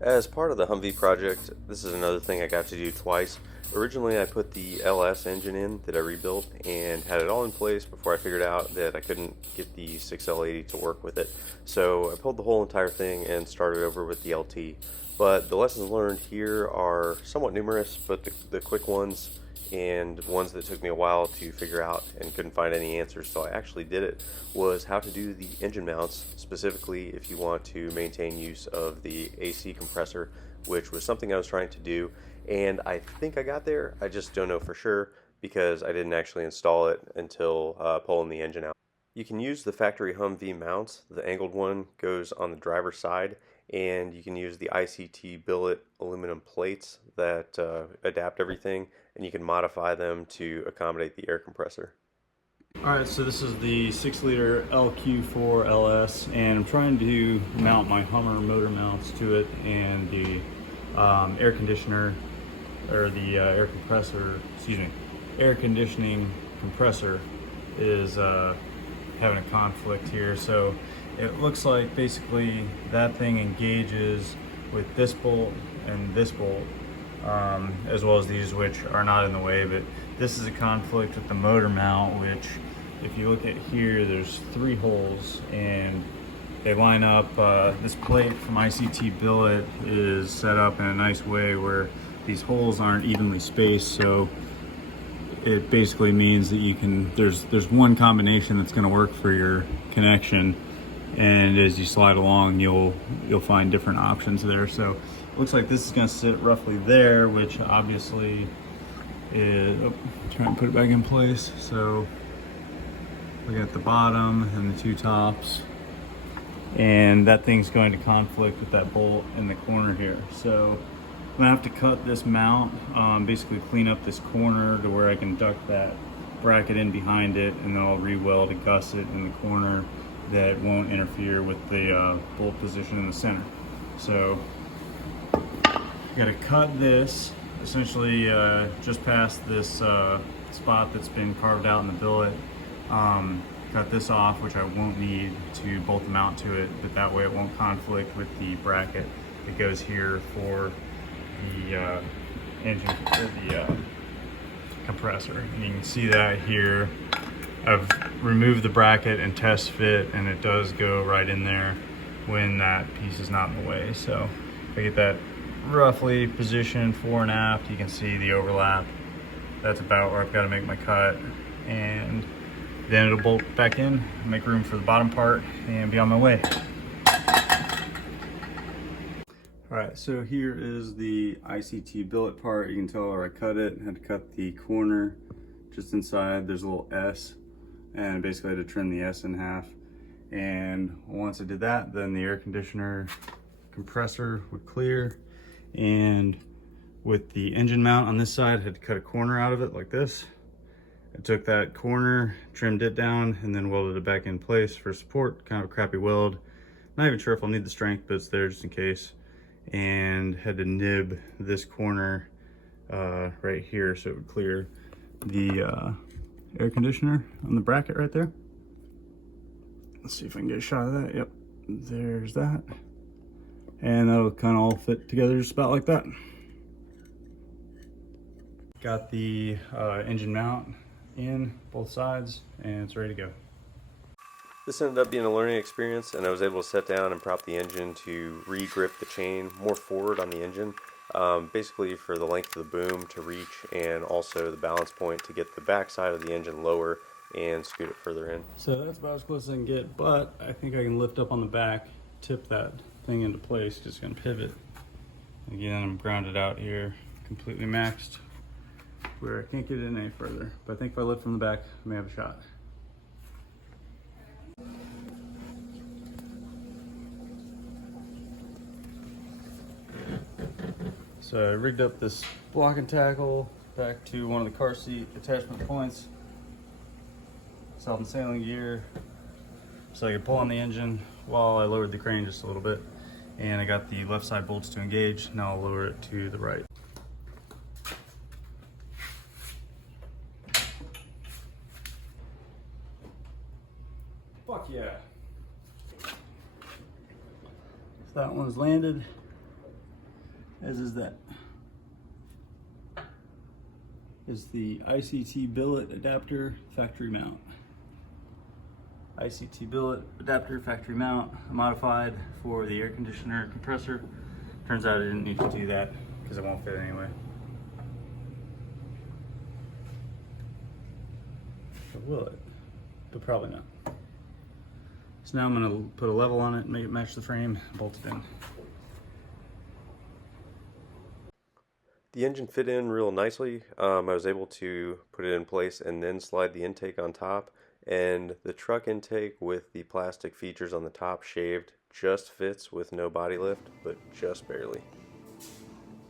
As part of the Humvee project, this is another thing I got to do twice. Originally, I put the LS engine in that I rebuilt and had it all in place before I figured out that I couldn't get the 6L80 to work with it. So I pulled the whole entire thing and started over with the LT. But the lessons learned here are somewhat numerous, but the quick ones and ones that took me a while to figure out and couldn't find any answers, so I actually did it, was how to do the engine mounts, specifically if you want to maintain use of the AC compressor, which was something I was trying to do, and I think I got there. I just don't know for sure because I didn't actually install it until pulling the engine out. You can use the factory Humvee mounts. The angled one goes on the driver's side, and you can use the ICT billet aluminum plates that adapt everything, and you can modify them to accommodate the air compressor. Alright, so this is the 6-liter LQ4 LS, and I'm trying to mount my Hummer motor mounts to it, and the air conditioner, or the air compressor, air conditioning compressor is having a conflict here. So it looks like basically that thing engages with this bolt and this bolt, as well as these, which are not in the way, but this is a conflict with the motor mount, which if you look at here, there's 3 holes and they line up. This plate from ICT Billet is set up in a nice way where these holes aren't evenly spaced, so it basically means that you can, there's one combination that's going to work for your connection, and as you slide along you'll find different options there. So it looks like this is going to sit roughly there, which obviously is, try and put it back in place. So we got the bottom and the 2 tops, and that thing's going to conflict with that bolt in the corner here. So I'm gonna have to cut this mount, basically clean up this corner to where I can duct that bracket in behind it, and then I'll re-weld a gusset in the corner that won't interfere with the bolt position in the center. So I gotta cut this essentially just past this spot that's been carved out in the billet. Cut this off, which I won't need to bolt the mount to it, but that way it won't conflict with the bracket that goes here for the engine, or the compressor. And you can see that here. I've removed the bracket and test fit, and it does go right in there when that piece is not in the way. So if I get that roughly positioned fore and aft, you can see the overlap. That's about where I've got to make my cut, and then it'll bolt back in, make room for the bottom part, and be on my way. All right, so here is the ICT billet part. You can tell where I cut it. I had to cut the corner just inside. There's a little S, and basically I had to trim the S in half. And once I did that, then the air conditioner compressor would clear. And with the engine mount on this side, I had to cut a corner out of it like this. I took that corner, trimmed it down, and then welded it back in place for support. Kind of a crappy weld. Not even sure if I'll need the strength, but it's there just in case. And had to nib this corner right here so it would clear the air conditioner on the bracket right there. Let's see if I can get a shot of that. Yep, there's that. And that'll kind of all fit together just about like that. Got the engine mount in both sides, and it's ready to go. This ended up being a learning experience, and I was able to set down and prop the engine to re-grip the chain more forward on the engine, basically for the length of the boom to reach, and also the balance point to get the back side of the engine lower and scoot it further in. So that's about as close as I can get, but I think I can lift up on the back, tip that thing into place, just gonna pivot. Again, I'm grounded out here, completely maxed, where I can't get in any further. But I think if I lift from the back, I may have a shot. So I rigged up this block and tackle back to one of the car seat attachment points. Self and sailing gear, so I could pull on the engine while I lowered the crane just a little bit. And I got the left side bolts to engage. Now I'll lower it to the right. Fuck yeah. So that one's landed. as is that. Is the ICT billet adapter factory mount. ICT billet adapter factory mount, modified for the air conditioner compressor. Turns out I didn't need to do that because it won't fit anyway. Or will it? But probably not. So now I'm going to put a level on it, make it match the frame, bolt it in. The engine fit in real nicely. I was able to put it in place and then slide the intake on top, and the truck intake with the plastic features on the top shaved just fits with no body lift, but just barely.